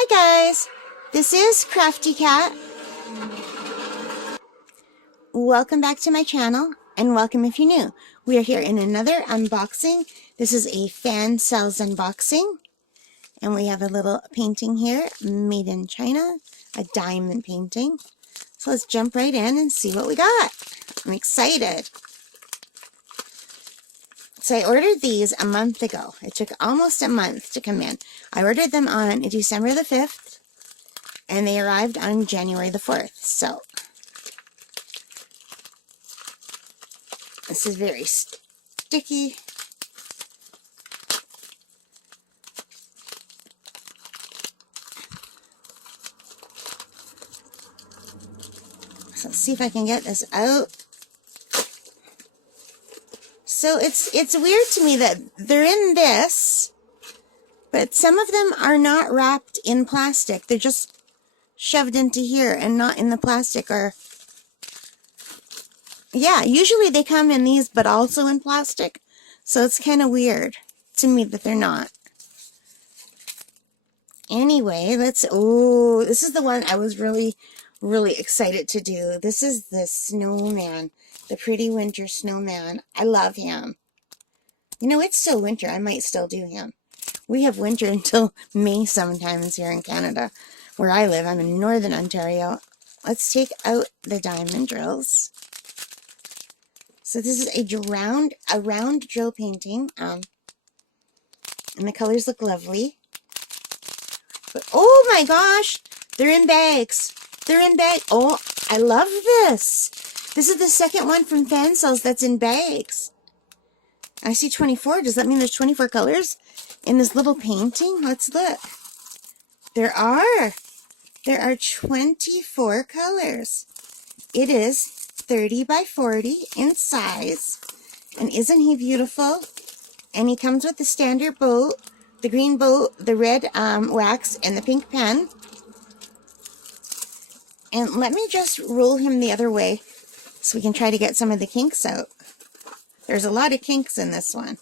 Hi guys, this is Crafty Cat. Welcome back to my channel, and welcome if you're new. We are here in another unboxing. This is a Fansells unboxing, and we have a little painting here made in China, a diamond painting. So let's jump right in and see what we got. I'm excited. So I ordered these a month ago. It took almost a month to come in. I ordered them on December the 5th. And they arrived on January the 4th. So, this is very sticky. So, let's see if I can get this out. So, it's weird to me that they're in this, but some of them are not wrapped in plastic. They're just shoved into here and not in the plastic. Or yeah, usually they come in these but also in plastic, so it's kind of weird to me that they're not. Anyway, this is the one I was really excited to do. This is the Snowman, the pretty winter snowman. I love him. You know, it's still winter. I might still do him. We have winter until May sometimes here in Canada. Where I live, I'm in northern Ontario. Let's take out the diamond drills. So this is a round drill painting, and the colors look lovely. But oh my gosh, they're in bags. They're in bags. Oh, I love this. This is the second one from Fansells that's in bags. I see 24. Does that mean there's 24 colors in this little painting? Let's look. There are 24 colors. It is 30 by 40 in size. And isn't he beautiful? And he comes with the standard boat, the green boat, the red wax, and the pink pen. And let me just roll him the other way so we can try to get some of the kinks out. There's a lot of kinks in this one.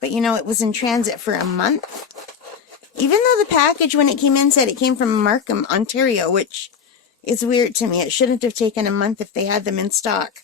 But you know, it was in transit for a month. Even though the package, when it came in, said it came from Markham, Ontario, which is weird to me. It shouldn't have taken a month if they had them in stock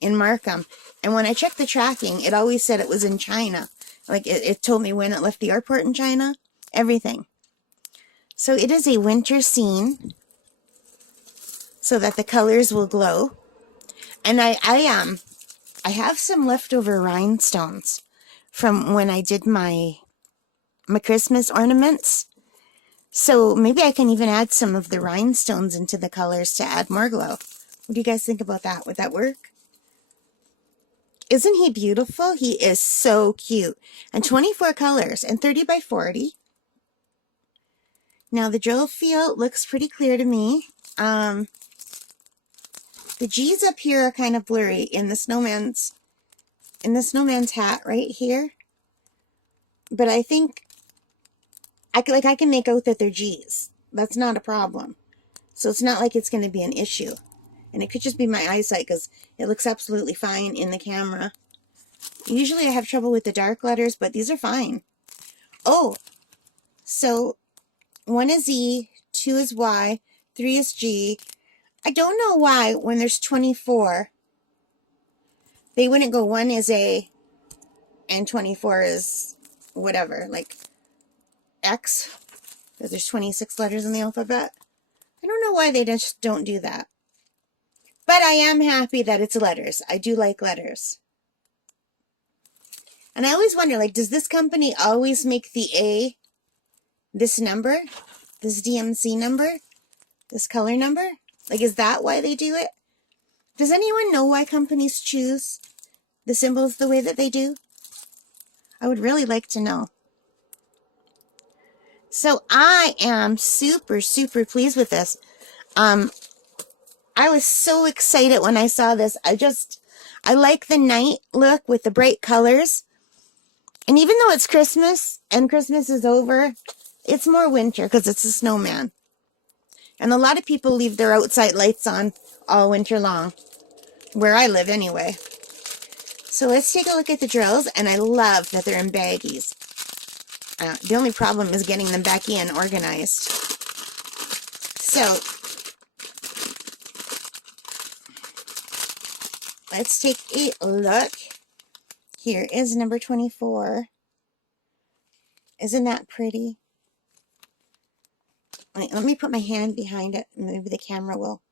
in Markham. And when I checked the tracking, it always said it was in China. Like, it told me when it left the airport in China, everything. So it is a winter scene, so that the colors will glow. And I have some leftover rhinestones from when I did my Christmas ornaments. So maybe I can even add some of the rhinestones into the colors to add more glow. What do you guys think about that? Would that work? Isn't he beautiful? He is so cute. And 24 colors and 30 by 40. Now the drill feel looks pretty clear to me. The G's up here are kind of blurry in the snowman's hat right here. But I think I can make out that they're G's. That's not a problem. So it's not like it's going to be an issue. And it could just be my eyesight because it looks absolutely fine in the camera. Usually I have trouble with the dark letters, but these are fine. Oh, so 1 is E, 2 is Y, 3 is G. I don't know why when there's 24, they wouldn't go 1 is A and 24 is whatever, like X, because there's 26 letters in the alphabet. I don't know why they just don't do that. But I am happy that it's letters. I do like letters. And I always wonder, like, does this company always make the A this number? This DMC number? This color number? Like, is that why they do it? Does anyone know why companies choose the symbols the way that they do? I would really like to know. So I am super pleased with this. I was so excited when I saw this. I like the night look with the bright colors. And even though it's Christmas and Christmas is over, it's more winter because it's a snowman. And a lot of people leave their outside lights on all winter long, where I live anyway. So let's take a look at the drills, and I love that they're in baggies. The only problem is getting them back in organized. So, let's take a look. Here is number 24. Isn't that pretty? Let me put my hand behind it, and maybe the camera will.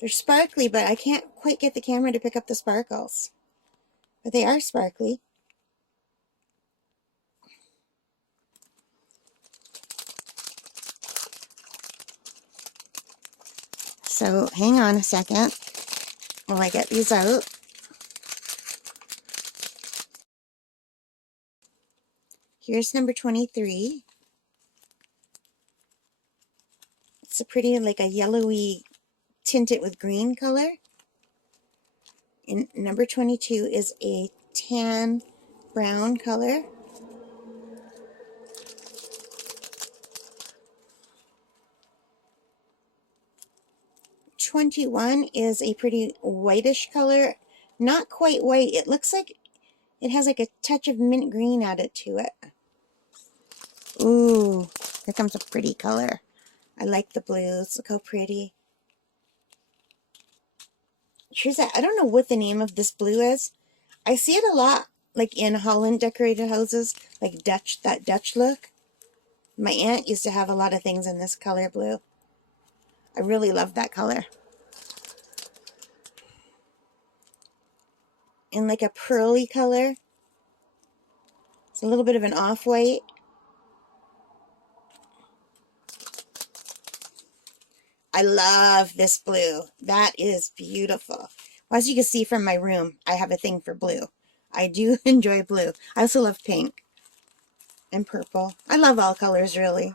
They're sparkly, but I can't quite get the camera to pick up the sparkles. But they are sparkly. So hang on a second while I get these out. Here's number 23. It's a pretty, like a yellowy tinted with green color. And number 22 is a tan brown color. '21 is a pretty whitish color. Not quite white. It looks like it has like a touch of mint green added to it. Ooh, here comes a pretty color. I like the blues. Look how pretty. Teresa, I don't know what the name of this blue is. I see it a lot, like in Holland decorated houses, like that Dutch look. My aunt used to have a lot of things in this color blue. I really love that color. In like a pearly color. It's a little bit of an off-white. I love this blue. That is beautiful. Well, as you can see from my room, I have a thing for blue. I do enjoy blue. I also love pink and purple. I love all colors, really.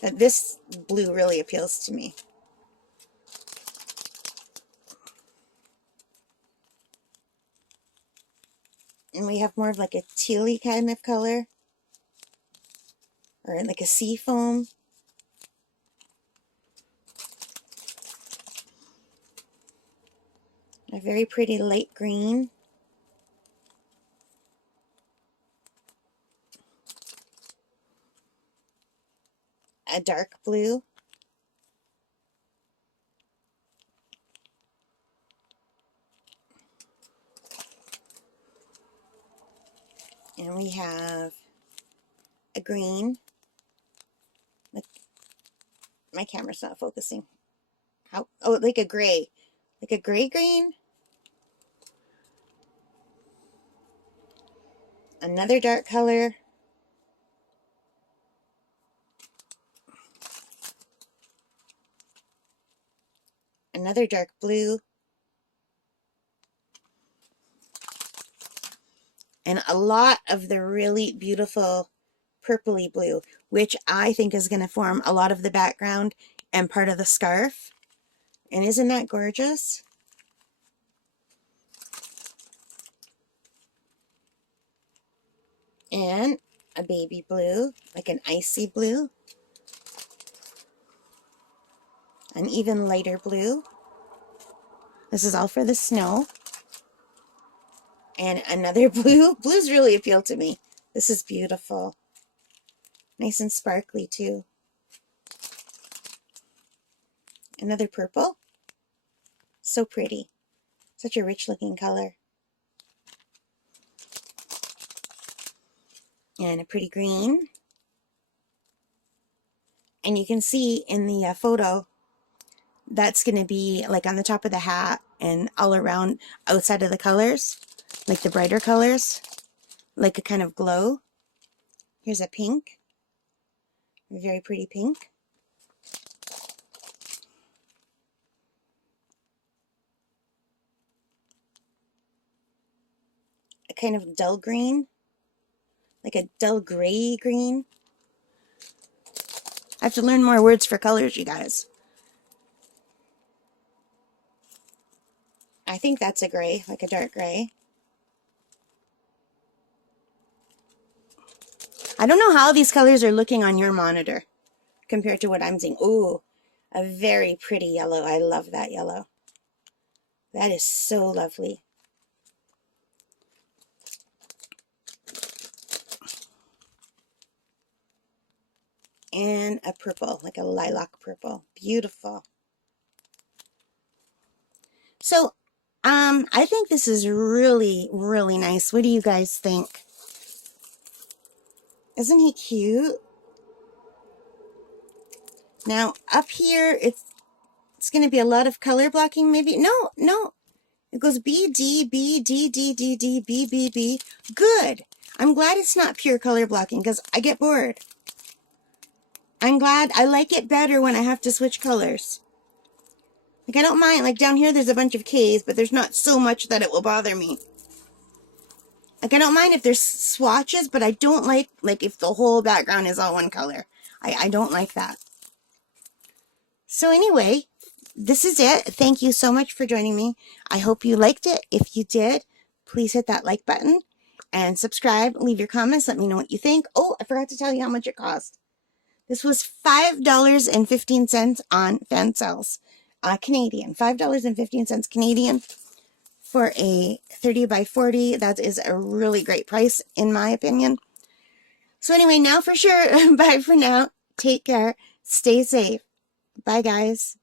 But this blue really appeals to me. And we have more of like a tealy kind of color. Or like a sea foam. A very pretty light green. A dark blue. And we have a green. My camera's not focusing. How? Oh, like a gray. Like a gray green. Another dark color. Another dark blue. And a lot of the really beautiful purpley blue, which I think is going to form a lot of the background and part of the scarf. And isn't that gorgeous? And a baby blue, like an icy blue. An even lighter blue. This is all for the snow. And another blue. Blues really appeal to me. This is beautiful. Nice and sparkly too. Another purple. So pretty. Such a rich looking color. And a pretty green. And you can see in the photo, that's going to be like on the top of the hat and all around outside of the colors, like the brighter colors, like a kind of glow. Here's a pink. A very pretty pink. A kind of dull green. Like a dull gray green. I have to learn more words for colors, you guys. I think that's a gray, like a dark gray. I don't know how these colors are looking on your monitor compared to what I'm seeing. Ooh, a very pretty yellow. I love that yellow. That is so lovely. And a purple, like a lilac purple. Beautiful. So, I think this is really, really nice. What do you guys think? Isn't he cute? Now, up here, it's going to be a lot of color blocking, maybe. No, no. It goes B, D, B, D, D, D, D, B, B, B. Good. I'm glad it's not pure color blocking because I get bored. I'm glad. I like it better when I have to switch colors. Like, I don't mind. Like, down here, there's a bunch of Ks, but there's not so much that it will bother me. Like, I don't mind if there's swatches, but I don't like if the whole background is all one color. I don't like that. So anyway, this is it. Thank you so much for joining me. I hope you liked it. If you did, please hit that like button and subscribe. Leave your comments. Let me know what you think. Oh, I forgot to tell you how much it cost. This was $5.15 on Fansells, Canadian. $5.15 Canadian for a 30 by 40. That is a really great price, in my opinion. So anyway, now for sure, bye for now. Take care. Stay safe. Bye, guys.